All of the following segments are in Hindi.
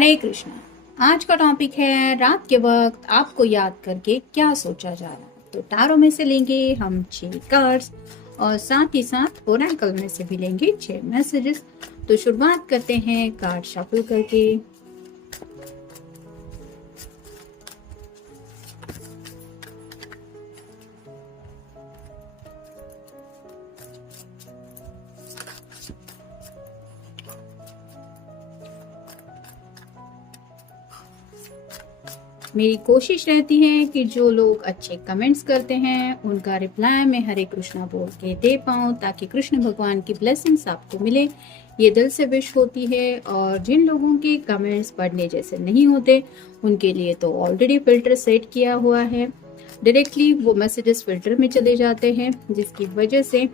हरे कृष्णा। आज का टॉपिक है रात के वक्त आपको याद करके क्या सोचा जा रहा है। तो टारो में से लेंगे हम 6 कार्ड्स और साथ ही साथ ओरेकल में से भी लेंगे 6 मैसेजेस। तो शुरुआत करते हैं कार्ड शफल करके। मेरी कोशिश रहती है कि जो लोग अच्छे कमेंट्स करते हैं उनका रिप्लाई मैं हरे कृष्णा बोल के दे पाऊँ ताकि कृष्ण भगवान की ब्लेसिंग्स आपको मिले। ये दिल से विश होती है। और जिन लोगों के कमेंट्स पढ़ने जैसे नहीं होते उनके लिए तो ऑलरेडी फिल्टर सेट किया हुआ है, डायरेक्टली वो मैसेजेस फिल्टर में चले जाते हैं, जिसकी वजह से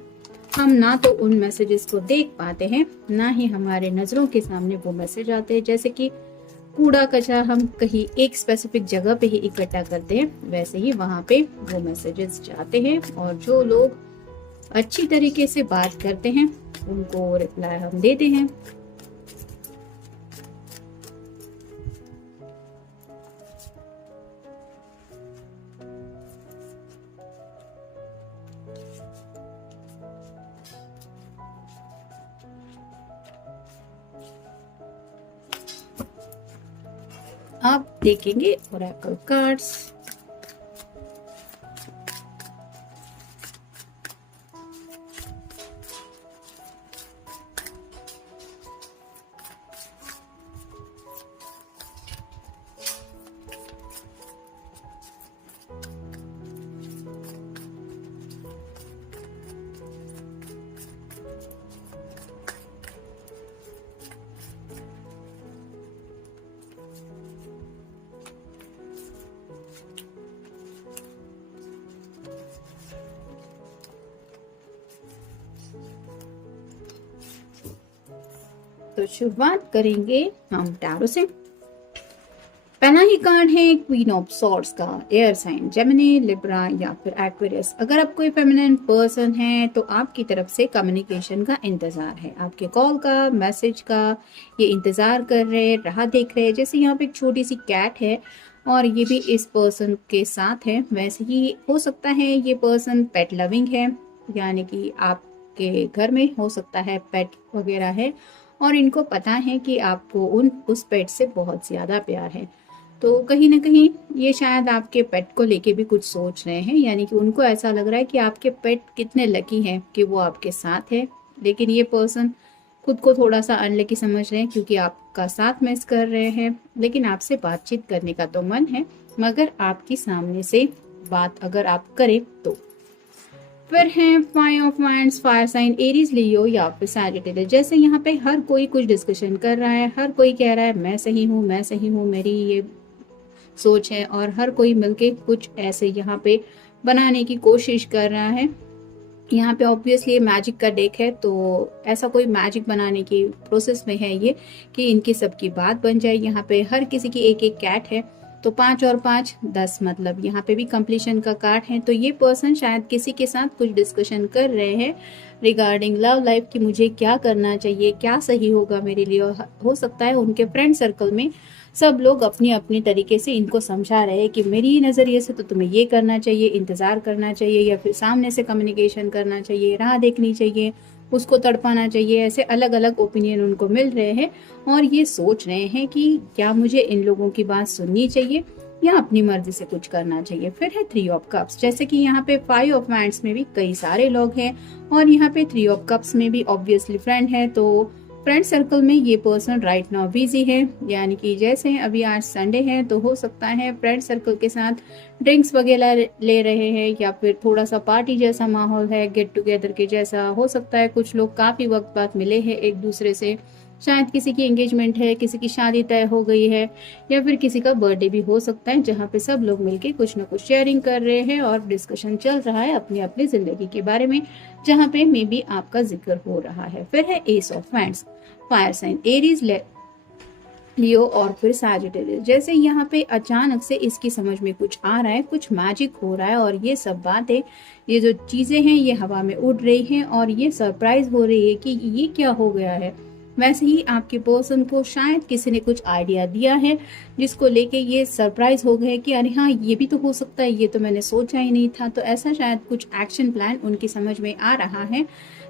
हम ना तो उन मैसेजेस को देख पाते हैं ना ही हमारे नज़रों के सामने वो मैसेज आते हैं। जैसे कि कूड़ा कचरा हम कहीं एक स्पेसिफिक जगह पे ही इकट्ठा करते हैं, वैसे ही वहां पे वो मैसेजेस जाते हैं। और जो लोग अच्छी तरीके से बात करते हैं उनको रिप्लाई हम देते हैं। आप देखेंगे ओरेकल कार्ड्स। तो शुरुआत करेंगे हम टैरो से। पहला ही कार्ड है क्वीन ऑफ सॉर्ड्स का, एयर साइन जेमिनी, लिब्रा या फिर एक्वेरियस। अगर आप कोई फेमिनिन पर्सन है तो आपकी तरफ से कम्युनिकेशन का इंतजार है, आपके कॉल का, मैसेज का ये इंतजार कर रहे हैं, राह देख रहे हैं। जैसे यहाँ पे एक छोटी सी कैट है और ये भी इस पर्सन के साथ है। वैसे ही हो सकता है ये पर्सन पेट लविंग है, यानी कि आपके घर में हो सकता है पेट वगैरह है और इनको पता है कि आपको उस पेट से बहुत ज़्यादा प्यार है। तो कहीं ना कहीं ये शायद आपके पेट को लेके भी कुछ सोच रहे हैं, यानी कि उनको ऐसा लग रहा है कि आपके पेट कितने लकी हैं कि वो आपके साथ है। लेकिन ये पर्सन खुद को थोड़ा सा अनलकी समझ रहे हैं क्योंकि आपका साथ मिस कर रहे हैं। लेकिन आपसे बातचीत करने का तो मन है, मगर आपकी सामने से बात अगर आप करें तो। फिर है 5 of wands, fire sign Aries, Leo या फिर सैजिटेरियस। जैसे यहाँ पे हर कोई कुछ डिस्कशन कर रहा है, हर कोई कह रहा है मैं सही हूँ, मैं सही हूँ, मेरी ये सोच है, और हर कोई मिलके कुछ ऐसे यहाँ पे बनाने की कोशिश कर रहा है। यहाँ पे ऑब्वियसली मैजिक का डेक है, तो ऐसा कोई मैजिक बनाने की प्रोसेस में है ये कि इनकी सबकी बात बन जाए। यहाँ पे हर किसी की एक एक कैट है, तो 5 और 5 10, मतलब यहाँ पे भी कंप्लीशन का कार्ड है। तो ये पर्सन शायद किसी के साथ कुछ डिस्कशन कर रहे हैं रिगार्डिंग लव लाइफ कि मुझे क्या करना चाहिए, क्या सही होगा मेरे लिए। हो सकता है उनके फ्रेंड सर्कल में सब लोग अपनी अपनी तरीके से इनको समझा रहे हैं कि मेरी नज़रिए से तो तुम्हें ये करना चाहिए, इंतज़ार करना चाहिए, या फिर सामने से कम्युनिकेशन करना चाहिए, राह देखनी चाहिए, उसको तड़पाना चाहिए। ऐसे अलग अलग ओपिनियन उनको मिल रहे हैं और ये सोच रहे हैं कि क्या मुझे इन लोगों की बात सुननी चाहिए या अपनी मर्जी से कुछ करना चाहिए। फिर है 3 ऑफ कप्स। जैसे कि यहाँ पे 5 ऑफ वांड्स में भी कई सारे लोग हैं और यहाँ पे 3 ऑफ कप्स में भी ऑब्वियसली फ्रेंड है। तो फ्रेंड सर्कल में ये पर्सन राइट नाउ बिजी है, यानी कि जैसे अभी आज संडे है तो हो सकता है फ्रेंड सर्कल के साथ ड्रिंक्स वगैरह ले रहे हैं या फिर थोड़ा सा पार्टी जैसा माहौल है, गेट टुगेदर के जैसा हो सकता है। कुछ लोग काफ़ी वक्त बाद मिले हैं एक दूसरे से, शायद किसी की एंगेजमेंट है, किसी की शादी तय हो गई है या फिर किसी का बर्थडे भी हो सकता है, जहाँ पे सब लोग मिलके कुछ ना कुछ शेयरिंग कर रहे हैं और डिस्कशन चल रहा है अपनी अपनी ज़िंदगी के बारे में, जहाँ पे मे बी आपका जिक्र हो रहा है। फिर है ace of wands, fire sign Aries, Leo और फिर सैजिटेरियस। जैसे यहाँ पे अचानक से इसकी समझ में कुछ आ रहा है, कुछ मैजिक हो रहा है और ये सब बातें, ये जो चीज़ें हैं ये हवा में उड़ रही हैं और ये सरप्राइज हो रही है कि ये क्या हो गया है। वैसे ही आपके पर्सन को शायद किसी ने कुछ आइडिया दिया है जिसको लेके ये सरप्राइज हो गए कि अरे हाँ ये भी तो हो सकता है, ये तो मैंने सोचा ही नहीं था। तो ऐसा शायद कुछ एक्शन प्लान उनकी समझ में आ रहा है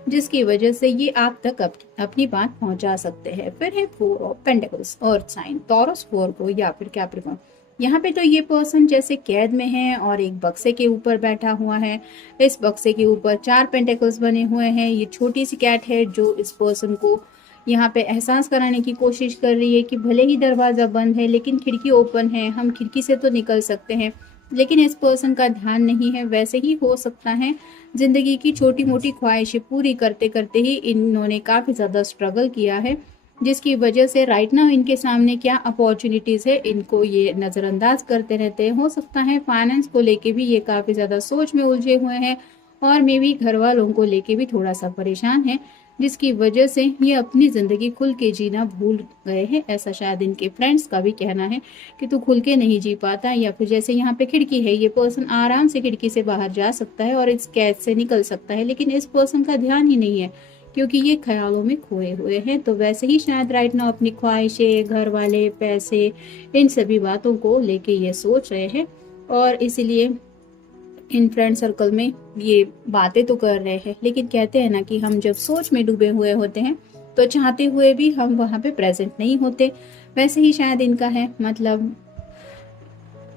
जिसकी वजह से ये आप तक अपनी बात पहुंचा सकते हैं। फिर है 4 of pentacles, earth sign, Taurus, Virgo या फिर कैप्रिकॉर्न। यहाँ पे तो ये पर्सन जैसे कैद में है और एक बक्से के ऊपर बैठा हुआ है। इस बक्से के ऊपर 4 पेंटिकल्स बने हुए हैं। ये छोटी सी कैट है जो इस पर्सन को यहाँ पे एहसास कराने की कोशिश कर रही है कि भले ही दरवाज़ा बंद है लेकिन खिड़की ओपन है, हम खिड़की से तो निकल सकते हैं। लेकिन इस पर्सन का ध्यान नहीं है। वैसे ही हो सकता है ज़िंदगी की छोटी मोटी ख्वाहिशें पूरी करते करते ही इन्होंने काफ़ी ज़्यादा स्ट्रगल किया है, जिसकी वजह से राइट नाउ इनके सामने क्या अपॉर्चुनिटीज़ है इनको ये नज़रअंदाज करते रहते हैं। हो सकता है फाइनेंस को लेके भी ये काफ़ी ज़्यादा सोच में उलझे हुए हैं और मे भी घर वालों को लेके भी थोड़ा सा परेशान है, जिसकी वजह से ये अपनी ज़िंदगी खुल के जीना भूल गए हैं। ऐसा शायद इनके फ्रेंड्स का भी कहना है कि तू खुल के नहीं जी पाता, या फिर जैसे यहाँ पे खिड़की है, ये पर्सन आराम से खिड़की से बाहर जा सकता है और इस कैद से निकल सकता है, लेकिन इस पर्सन का ध्यान ही नहीं है क्योंकि ये ख्यालों में खोए हुए हैं। तो वैसे ही शायद राइट नाउ अपनी ख्वाहिशें, घर वाले, पैसे, इन सभी बातों को लेके ये सोच रहे हैं और इसीलिए इन फ्रेंड सर्कल में ये बातें तो कर रहे हैं। लेकिन कहते हैं ना कि हम जब सोच में डूबे हुए होते हैं तो चाहते हुए भी हम वहाँ पे प्रेजेंट नहीं होते। वैसे ही शायद इनका है, मतलब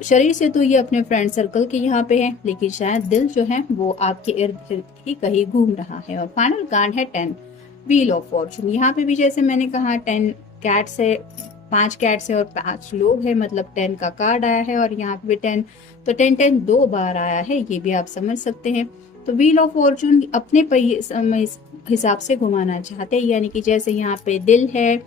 शरीर से तो ये अपने फ्रेंड सर्कल के यहाँ पे है लेकिन शायद दिल जो है वो आपके इर्द गिर्द ही कहीं घूम रहा है। और फाइनल कार्ड है 10, व्हील ऑफ फॉर्चून। यहाँ पे भी जैसे मैंने कहा 10 कैट्स है, 5 कैट्स है और 5 लोग है, मतलब 10 का कार्ड आया है और यहाँ पे भी 10, तो 10 2 बार आया है, ये भी आप समझ सकते हैं। तो व्हील ऑफ फॉर्चून अपने हिसाब से घुमाना चाहते हैं, यानी कि जैसे यहाँ पे दिल है,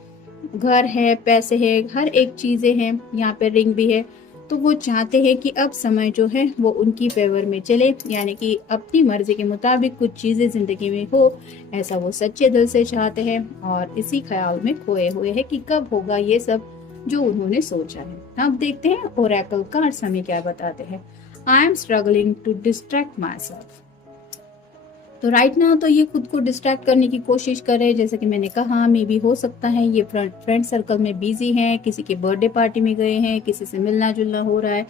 घर है, पैसे है, हर एक चीजें हैं, यहाँ पे रिंग भी है। तो वो चाहते हैं कि अब समय जो है वो उनकी फेवर में चले, यानी कि अपनी मर्जी के मुताबिक कुछ चीजें जिंदगी में हो, ऐसा वो सच्चे दिल से चाहते हैं और इसी ख्याल में खोए हुए हैं कि कब होगा ये सब जो उन्होंने सोचा है। अब देखते हैं ओरेकल कार्ड्स हमें क्या बताते हैं। I am struggling to distract myself. तो राइट नाउ तो ये खुद को डिस्ट्रैक्ट करने की कोशिश कर रहे हैं, जैसे कि मैंने कहा मे भी हो सकता है ये फ्रेंड सर्कल में बिजी हैं, किसी के बर्थडे पार्टी में गए हैं, किसी से मिलना जुलना हो रहा है।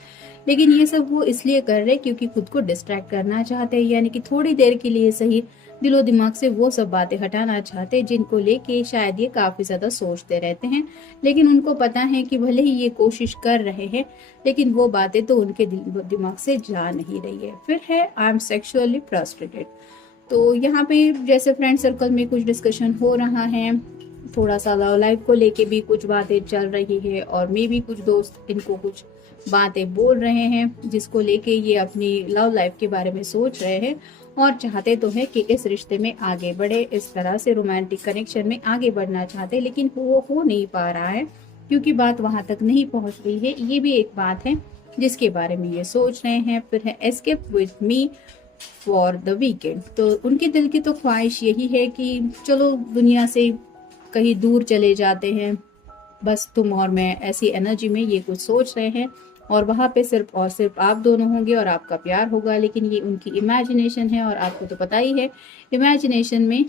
लेकिन ये सब वो इसलिए कर रहे हैं क्योंकि खुद को डिस्ट्रैक्ट करना चाहते हैं, यानी कि थोड़ी देर के लिए सही दिलो दिमाग से वो सब बातें हटाना चाहते हैं जिनको लेके शायद ये काफी ज्यादा सोचते रहते हैं। लेकिन उनको पता है कि भले ही ये कोशिश कर रहे हैं लेकिन वो बातें तो उनके दिमाग से जा नहीं रही है। फिर है आई एम सेक्सुअली फ्रस्ट्रेटेड। तो यहाँ पे जैसे फ्रेंड सर्कल में कुछ डिस्कशन हो रहा है, थोड़ा सा लव लाइफ को लेके भी कुछ बातें चल रही है और मे भी कुछ दोस्त इनको कुछ बातें बोल रहे हैं जिसको लेके ये अपनी लव लाइफ के बारे में सोच रहे हैं और चाहते तो है कि इस रिश्ते में आगे बढ़े, इस तरह से रोमांटिक कनेक्शन में आगे बढ़ना चाहते, लेकिन वो हो नहीं पा रहा है क्योंकि बात वहां तक नहीं पहुंच रही है। ये भी एक बात है जिसके बारे में ये सोच रहे हैं। फिर है escape with me for the weekend. तो उनके दिल की तो ख्वाहिश यही है कि चलो दुनिया से कहीं दूर चले जाते हैं, बस तुम और मैं, ऐसी एनर्जी में ये कुछ सोच रहे हैं और वहाँ पे सिर्फ और सिर्फ आप दोनों होंगे और आपका प्यार होगा। लेकिन ये उनकी इमेजिनेशन है और आपको तो पता ही है इमेजिनेशन में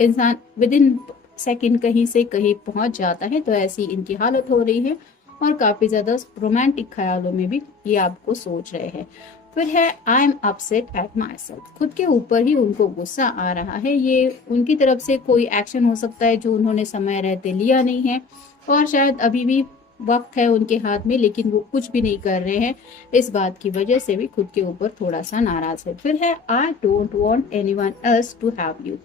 इंसान विद इन सेकेंड कहीं से कहीं पहुंच जाता है। तो ऐसी इनकी हालत हो रही है और काफ़ी ज़्यादा रोमांटिक ख्यालों में भी ये आपको सोच रहे हैं। फिर है I am upset at my self. खुद के ऊपर ही उनको गुस्सा आ रहा है। ये उनकी तरफ से कोई एक्शन हो सकता है जो उन्होंने समय रहते लिया नहीं है और शायद अभी भी वक्त है उनके हाथ में लेकिन वो कुछ भी नहीं कर रहे हैं। इस बात की वजह से भी खुद के ऊपर थोड़ा सा नाराज है। फिर है I don't want anyone else to have you.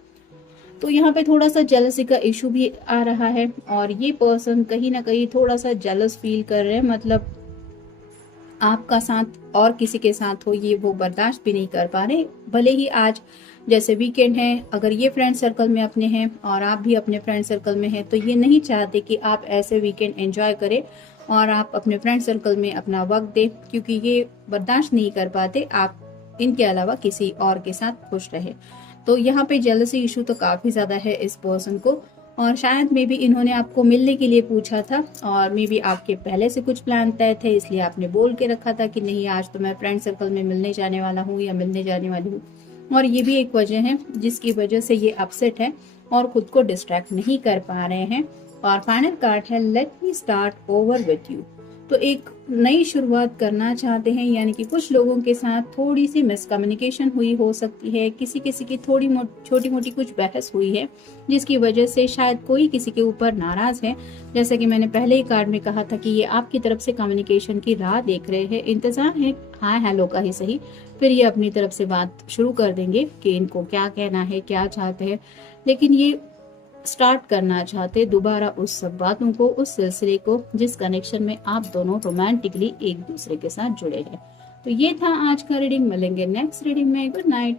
तो यहाँ पे थोड़ा सा जेलसी का इशू भी आ रहा है और ये पर्सन कहीं ना कहीं थोड़ा सा जेलस फील कर रहे हैं, मतलब आपका साथ और किसी के साथ हो ये वो बर्दाश्त भी नहीं कर पा रहे। भले ही आज जैसे वीकेंड है, अगर ये फ्रेंड सर्कल में अपने हैं और आप भी अपने फ्रेंड सर्कल में हैं तो ये नहीं चाहते कि आप ऐसे वीकेंड एंजॉय करें और आप अपने फ्रेंड सर्कल में अपना वक्त दें, क्योंकि ये बर्दाश्त नहीं कर पाते आप इनके अलावा किसी और के साथ खुश रहे। तो यहाँ पे जेलसी इशू तो काफ़ी ज़्यादा है इस पर्सन को और शायद मे बी इन्होंने आपको मिलने के लिए पूछा था और मे बी आपके पहले से कुछ प्लान तय थे, इसलिए आपने बोल के रखा था कि नहीं आज तो मैं फ्रेंड सर्कल में मिलने जाने वाला हूँ या मिलने जाने वाली हूँ। और ये भी एक वजह है जिसकी वजह से ये अपसेट है और खुद को डिस्ट्रैक्ट नहीं कर पा रहे हैं। और फाइनल कार्ड है let me start over with you. तो एक नई शुरुआत करना चाहते हैं, यानी कि कुछ लोगों के साथ थोड़ी सी मिसकम्युनिकेशन हुई हो सकती है, किसी किसी की छोटी मोटी कुछ बहस हुई है जिसकी वजह से शायद कोई किसी के ऊपर नाराज है। जैसा कि मैंने पहले ही कार्ड में कहा था कि ये आपकी तरफ से कम्युनिकेशन की राह देख रहे हैं, इंतजार है हाँ हेलो का ही सही, फिर ये अपनी तरफ से बात शुरू कर देंगे कि इनको क्या कहना है, क्या चाहते हैं। लेकिन ये स्टार्ट करना चाहते दोबारा उस सब बातों को, उस सिलसिले को जिस कनेक्शन में आप दोनों रोमांटिकली एक दूसरे के साथ जुड़े हैं। तो ये था आज का रीडिंग। मिलेंगे नेक्स्ट रीडिंग में। Good night.